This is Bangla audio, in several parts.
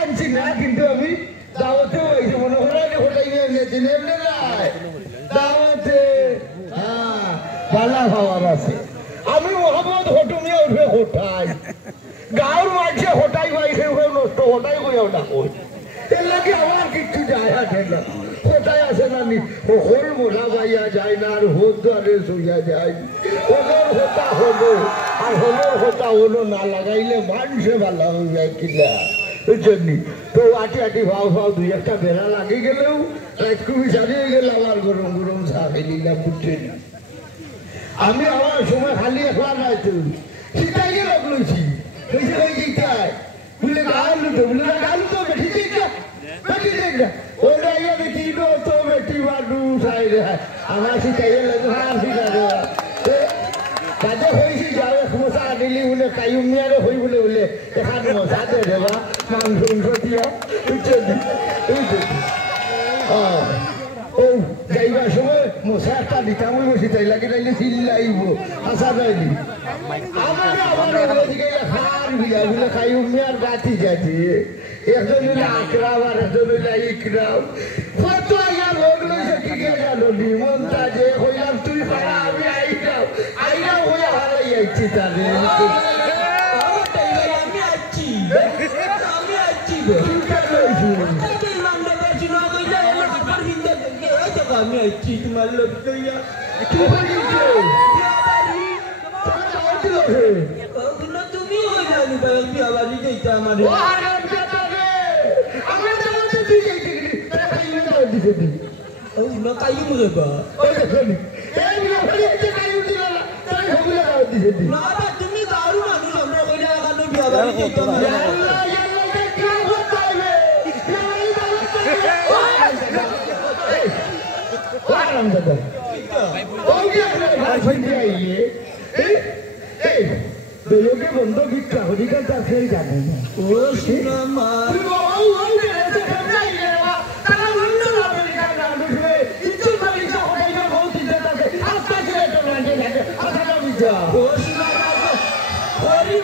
আনছি না কিন্তু আমি দাওয়াতে হয়েছে মনে হয় হোটাই নিয়ে দাওয়াতে হ্যাঁ বালা খাওয়ার আছে আমি মোহাম্মদ হোটুমিয়া উঠবে হোটাই গাঁর মাঝে হোটাই পাইছে নষ্ট হোটাই কইও না কই এর লাগে আমার কিচ্ছু যায় আসে না কোথায় আসে না নি হল মোলা বাইয়া যায় না আর হোদ দ্বারে শুইয়া যায় ওদের হোতা হলো আর হলোর হোতা হলো না লাগাইলে মানুষে ভালো হয়ে যায় কিনা বুঝছেন তো আটি আটি ভাও ভাও দুই একটা বেড়া লাগে গেলেও রাজকুবি সারিয়ে গেলে আমার গরম গরম চা খেলিলাম বুঝছেন আমি আমার সময় খালি একলা নাই তো সেটাই লোক লইছি ওই যেটাই বলে গালু তো বলে গালু তো বেটি দেখটা ওরা ইয়া দেখি তো বেটি বাডু সাই রে আমার সেটাই লাগে হ্যাঁ সেটা রে কাজে হইছি যাবে সমস্যা দিলি বলে কাইম মিয়ারে হই বলে বলে এখানে মজা দে দেবা মাংস দিয়া বুঝছেন ও যাইবার সময় মশা একটা দিতাম ওই বসি তাই লাগে তাইলে চিল্লাইব আসা যায়নি আমার ওদিকে খান বিয়া বলে খাই উমিয়ার বাতি যাচ্ছে একজন হইলে আকরাম আর একজন হইলে ইকরাম কত আইয়া লোক লইছে টিকে গেল নিমন্তা যে হইলাম তুই পারা আমি আইতাম হয়ে হারাই আইছি তাদের আমি আছি আমি আইছি তোমার লোক লইয়া তুমি হইলানি বিয়া বাড়ি যাইতা আমার কাইম রেবা তুমি দারু মানুষ আমরা কইলা এখানে বিয়া বাড়ি যাইতাম বন্ধ ভিক্ষা হরিকাল তার সেই জানে না ও সিনেমা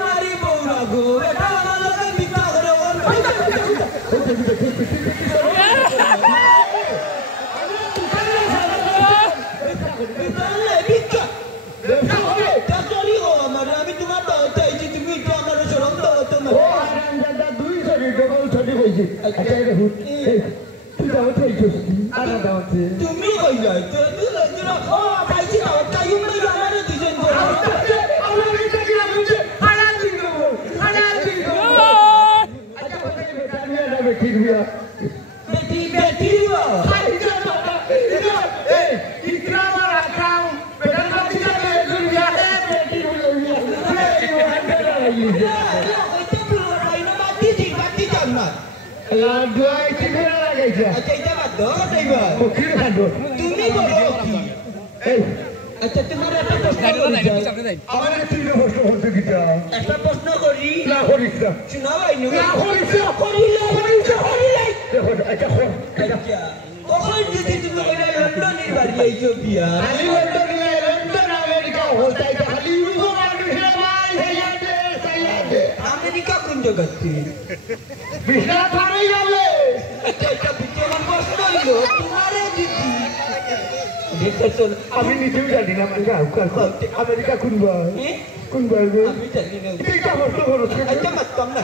মারি বৌরা গো এটা আমার লোকে ভিক্ষা করে আমি তোমার দাওয়াতে আইছি তুমি একটু আমার সরম দাওয়াতে না ও আরামদাদা দুই সরি ডবল সরি হইছে আচ্ছা রে হুট তুই দাওয়াতে আইছিস আর দাওয়াতে তুমি কই যাই তো তুই লজ্জা ও পাইছি দাওয়াত কাইম না আমারে দিছেন তো আমার এটা কি লাগছে হারান দিন আচ্ছা ওই বেটা নিয়ে যাবে ঠিক বিয়া বেটি এই ইকরাম আর আকাম বেটা বাতি যাবে দুনিয়া বেটি আচ্ছা তোমার একটা প্রশ্ন করি না করিস না শোনাবাই কখন যদি তুমি লন্ডনের বাড়ি আইছো বিয়া লন্ডন আমেরিকা হতাই খালি আমেরিকা কোন জায়গাতে বিশ্বনাথ পারে যাবে এটা বিজ্ঞান প্রশ্ন হইল তোমারে দিদি দেখছো আমি নিজেও জানি না আমেরিকা কোন ভাই আমি জানি না এটা প্রশ্ন করো আচ্ছা মাততাম না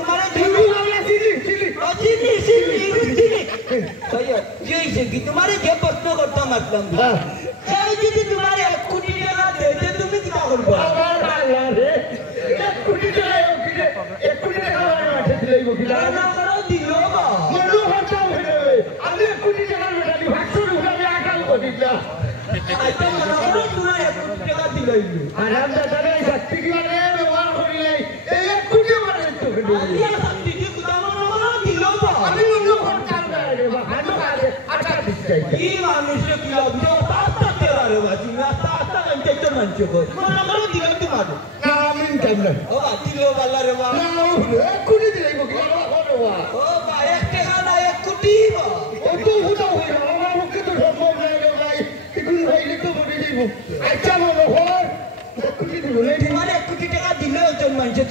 তোমারে চিনি তোমারে যে প্রশ্ন করতাম মাতলাম সেই যদি তোমারে 1 কোটি টাকা দেয় তুমি কি করবে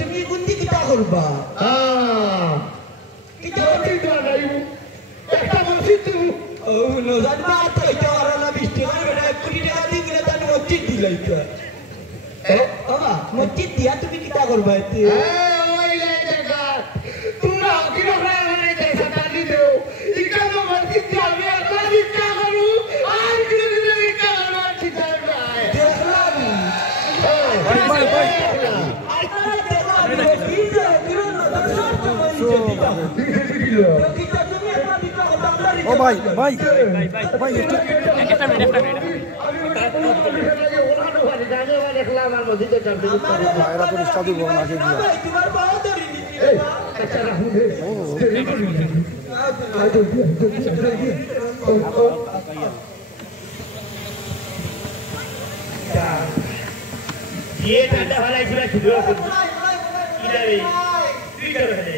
তুমি কোন দিকে করবা কিতা কিতা নাইব একটা মসজিদ দিব ও নজান মা তো এটা ওরা 20 টাকা বেটা 1 কোটি টাকা দিয়ে কিনে তার মসজিদ দিলাইতা বাবা মসজিদ দিয়া তুমি কিতা করবা এতে ওই লেখা তোমরা কি রকম মানে পয়সা দাবি দেও ইকা তো মসজিদ যাবে আর কিতা করু আর কি কিতা করু কিতা নাই দেখলাম ভাই ভাই ও ভাই ভাই ভাই একটা মিনিট এরা তো রিস্কা দিব নাকি দিয়া ये ठंडा वाला इसमें शुरू हो इधर ही इधर है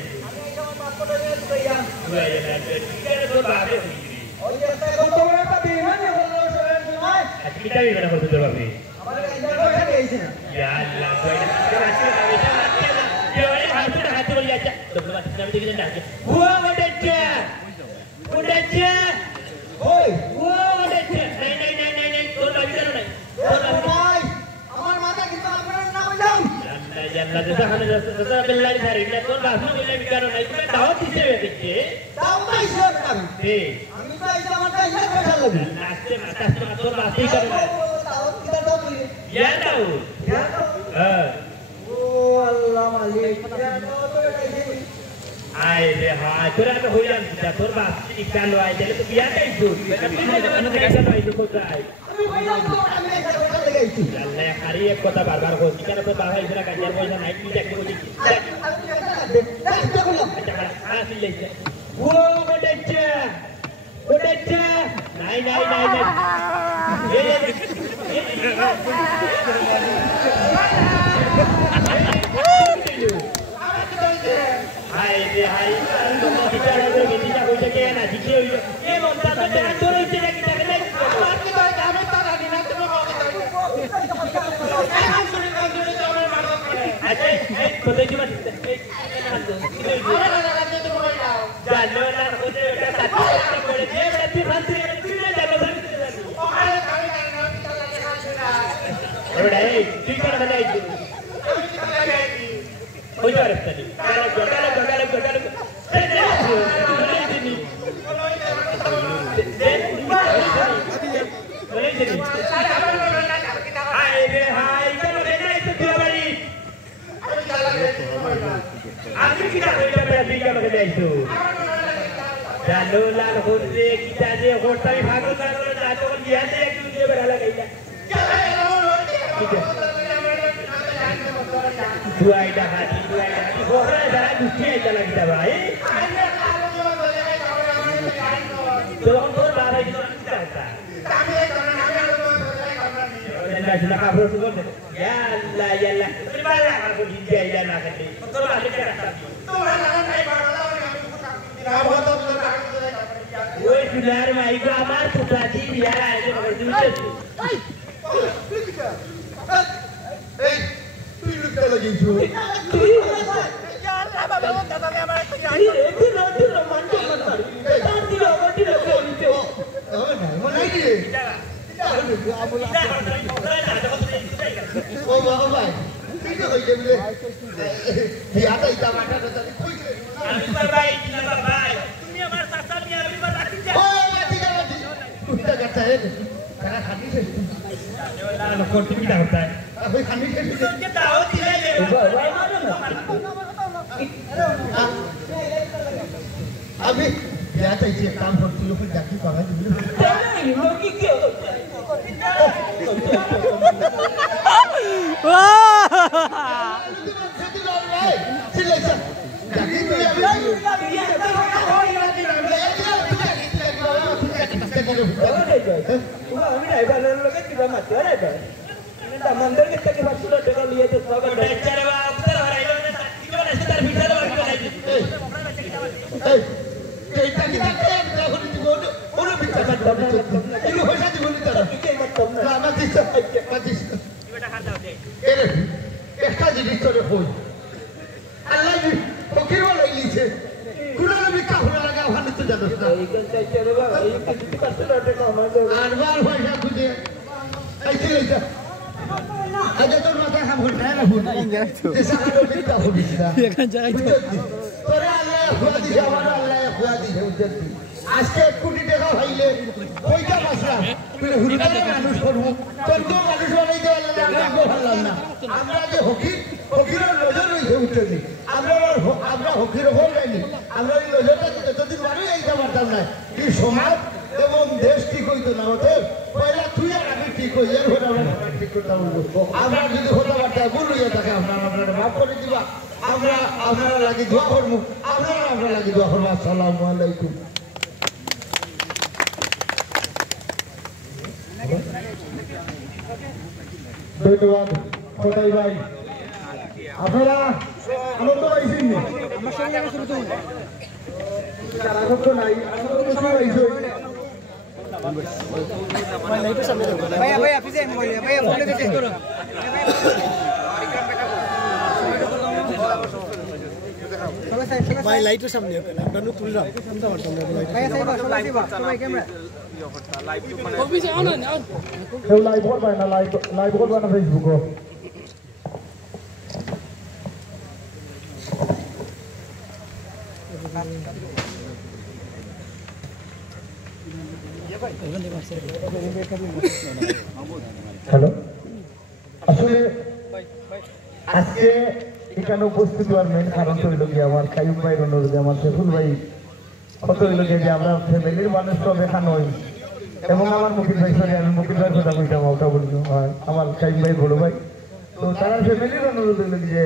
इधर तो बातें हुई kita भी बना होता है बापरे यार लाखों ये वाले हाथ बोल जाता तो बात नहीं देखने ना हुआ उड़च्चा ओए हुआ उड़च्चा नहीं तो लगी करो नहीं ভাই আমার মাথা কি তোমার করে না বললাম जल्ला जैसा हमें जैसा बिल्ला दिखा रही है तो लास्ट में बिल्ला बिकारो नहीं तो दावत किसे देते দাও ভাই সব আমি दे আমি তো এই আমার কাছে পয়সা লাগবে लास्ट में माता से तो बातें करो দাও কিটা দাও তুই या दाऊ हां ও আল্লাহ মালিক কিটা দাও তো आए रे हां तेरा तो हो जाता तोर बात निकालो आए चले तो बिया का इशू अपने तो कैसा तो इशू होता है আমি কইলাম তো আমি এটা পয়সা লাগাইছি अल्लाह खाली एक কথা বারবার কই কেন তো বাবা ইসরা কাজার পয়সা নাই কি দেখতে বলি আমি এটা করলাম আচ্ছা আসি লেছে ও ওডেচ্চা নাই हाय रे हाय तो बिचारा तो बिचारा हो सके ना दिखे ये बोलता तो तेरा तो रोते ना कि तक नहीं मार के तो हमें तो ना ना तो अच्छा तो देखिए मत जानो ना खुदे बेटा साथी बोले ये बेटी फंसी है जानो अरे ठीक है बनाई हो जा रहा है गलत हाय रे हाय चलो लेना इसे दिया बड़ी आखिर kita berbicara mengenai itu lalu hote kita je hotel भागो करो जातो dia से एक दूसरे बराला गईला dua ida hati orang darah gusti aja lagi kita baik tolong darah itu kita dan sudah kabur semua ya Allah bagaimana aku hijau dan nak ni betul ada cara woi sudah mai gua amar tadi biar aja begitu তুই লুকটা লাগিয়েছো ও বাবা ভাই তুই তো হইলে বলে বিয়াটা ইটা মাটা তো আমি বাবাই না বাবাই তুমি আমার চাচা নিয়ে আমি বাড়ি যা ও ঠিক আছে কুত্তা কাটা হে তারা খালি শেষ ना कौन सी क्या होता है ওই খালি শেষ तो क्या दावत दिया ले আমি বিয়াটা ইচ্ছে কাম করছিল কই ডাকি পাওয়া দিল मंदिर के तक बात सुनो जगह लिए तो सब बेचारे बाप उधर हो रहा है इधर ऐसे तर भीतर बाकी बनाई এই এইটা কি দেখে যখন তুমি ওনো বিচার করতে এগুলো হইছে জীবন তারা के मतलब না না দিছে দিছে बेटा खाता होते এর একটা জিনিস তোরে কই আল্লাহ হয়েছে কোনো ভিক্ষা করে লাগা ভালো তো জানোস না আর বার পয়সা খুঁজে এই ছেলে আজ তোর মাথায় খাম করে না ভুল ভিক্ষা করিস না তোরে আল্লাহ খুয়া দিছে আমার আল্লাহ খুয়া দিছে উদ্দেশ্য আজকে 1 কোটি টাকা হইলে কইটা বাসা তুই হুরকালে মানুষ করব তোর তো মানুষ বানাইতে পারলে না আমরা ভালো না আমরা যে হকির নজর রইছে উঠতে আমরা হকির হল যাইনি আমরা এই নজরটা যদি মানুষ এইটা পারতাম না কি সমাজ এবং দেশ ঠিক হইতো না ওতে পয়লা তুই আর আমি ঠিক হই এর হলে আমরা ঠিক করতে বলবো আমরা যদি কথাবার্তা বলিয়ে থাকে আপনারা মাফ করে দিবা আপনারা লাগি দোয়া করবো আমরা লাগি দোয়া করবো আসসালামু আলাইকুম ধন্যবাদ কোথায় ভাই আপনারা আনন্দ পাইছেন আমার সঙ্গে আনন্দ নাই আনন্দ পাইছো ভাই লাইটের সামনে আপনার তুললাম লাইভ করবেন না লাইভ করবেন না ফেসবুকও হ্যালো আসলে আজকে এখানে উপস্থিত হওয়ার মেন কারণ হইল কি আমার কাইম ভাইয়ের অনুরোধে আমার শেখুল ভাই কত হইল যে আমরা ফ্যামিলির মানুষ তো দেখা নই এবং আমার মুকিল ভাই সরি আমি মুকিল ভাইয়ের কথা কইতাম ওটা বলবো আমার কাইম ভাই বড় ভাই তো তারা ফ্যামিলির অনুরোধ হইল যে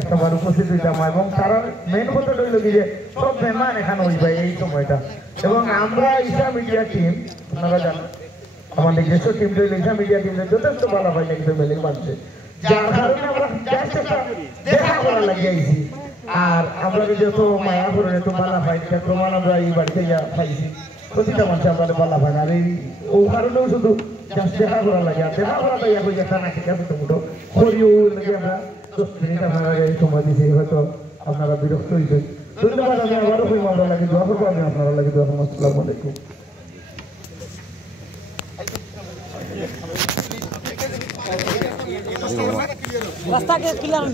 একটাবার উপস্থিত হইতাম এবং তারা মেন কথা হইল কি যে সব মেহমান এখানে হইবা এই সময়টা এবং আমরা ইসা মিডিয়া টিম আপনারা জানেন আমার নিজস্ব টিম রইল ইসা মিডিয়া টিমে যথেষ্ট ভালো হয় না ফ্যামিলির মানুষের যার কারণে আমরা দেখা করা লাগিয়েছি আর আমরা যত মায়া করে এত বালা পাই প্রমাণ আমরা এই বাড়িতে পাইছি প্রতিটা মানুষ আমাদের বালা পাই আর এই ও কারণেও শুধু দেখা করা লাগে আর দেখা করা তো ইয়া একটা নাকি ছোটো মোটো করিও লাগে আমরা 10 মিনিট আপনারা সময় দিয়েছি হয়তো আপনারা বিরক্ত হইবেন ধন্যবাদ আমি আবারও কই আমরা লাগে দোয়া করবো আমি আপনারা লাগে দোয়া করবো আসসালামু আলাইকুম রাস্তা ক্লিয়ার